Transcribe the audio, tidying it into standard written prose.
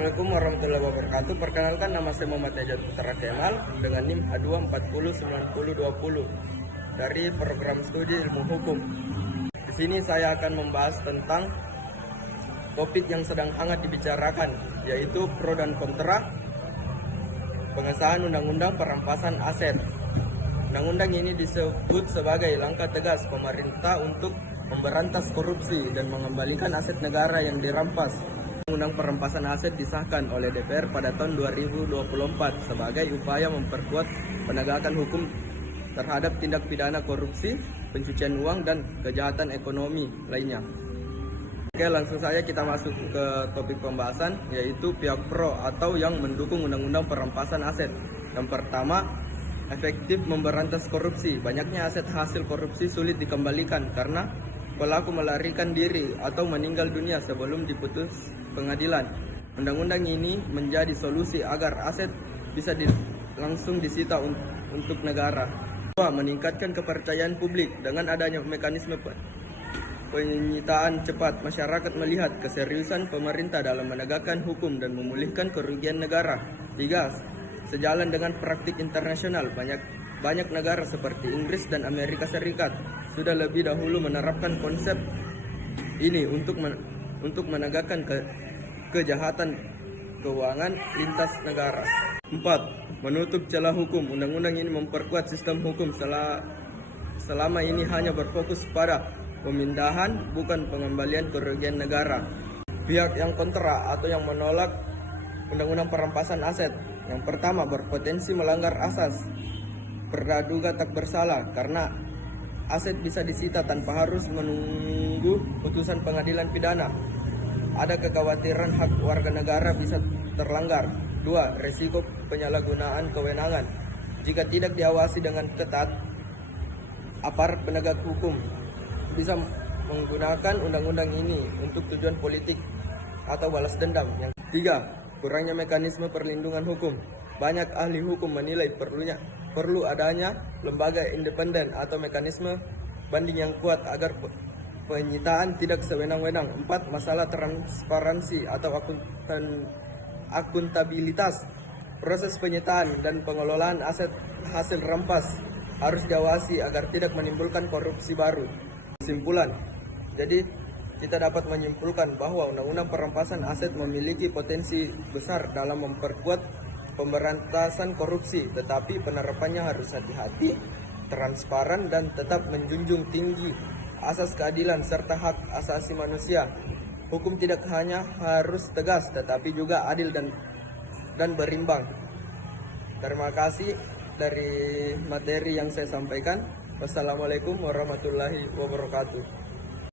Assalamualaikum warahmatullahi wabarakatuh. Perkenalkan, nama saya Muhammad Najat Putra Kemal dengan NIM H2409020 dari program studi ilmu hukum. Di sini saya akan membahas tentang topik yang sedang hangat dibicarakan, yaitu pro dan kontra pengesahan Undang-Undang Perampasan Aset. Undang-undang ini disebut sebagai langkah tegas pemerintah untuk memberantas korupsi dan mengembalikan aset negara yang dirampas. Undang Perampasan Aset disahkan oleh DPR pada tahun 2024 sebagai upaya memperkuat penegakan hukum terhadap tindak pidana korupsi, pencucian uang, dan kejahatan ekonomi lainnya. Oke, langsung saja kita masuk ke topik pembahasan, yaitu pihak pro atau yang mendukung Undang-Undang Perampasan Aset. Yang pertama, efektif memberantas korupsi. Banyaknya aset hasil korupsi sulit dikembalikan karena pelaku melarikan diri atau meninggal dunia sebelum diputus pengadilan. Undang-undang ini menjadi solusi agar aset bisa langsung disita untuk negara. 2. Meningkatkan kepercayaan publik. Dengan adanya mekanisme penyitaan cepat, masyarakat melihat keseriusan pemerintah dalam menegakkan hukum dan memulihkan kerugian negara. 3. Sejalan dengan praktik internasional, banyak negara seperti Inggris dan Amerika Serikat sudah lebih dahulu menerapkan konsep ini untuk menegakkan kejahatan keuangan lintas negara. 4. Menutup celah hukum. Undang-undang ini memperkuat sistem hukum selama ini hanya berfokus pada pemindahan, bukan pengembalian kerugian negara. Pihak yang kontra atau yang menolak Undang-Undang Perampasan Aset. Yang pertama, berpotensi melanggar asas praduga tak bersalah karena aset bisa disita tanpa harus menunggu putusan pengadilan pidana. Ada kekhawatiran hak warga negara bisa terlanggar. 2. Risiko penyalahgunaan kewenangan. Jika tidak diawasi dengan ketat, aparat penegak hukum bisa menggunakan undang-undang ini untuk tujuan politik atau balas dendam. Yang 3. Kurangnya mekanisme perlindungan hukum. Banyak ahli hukum menilai perlu adanya lembaga independen atau mekanisme banding yang kuat agar penyitaan tidak sewenang-wenang. 4. Masalah transparansi atau akuntabilitas. Proses penyitaan dan pengelolaan aset hasil rampas harus diawasi agar tidak menimbulkan korupsi baru. Kesimpulan, jadi kita dapat menyimpulkan bahwa Undang-Undang Perampasan Aset memiliki potensi besar dalam memperkuat pemberantasan korupsi, tetapi penerapannya harus hati-hati, transparan, dan tetap menjunjung tinggi asas keadilan serta hak asasi manusia. Hukum tidak hanya harus tegas, tetapi juga adil dan berimbang. Terima kasih dari materi yang saya sampaikan. Wassalamualaikum warahmatullahi wabarakatuh.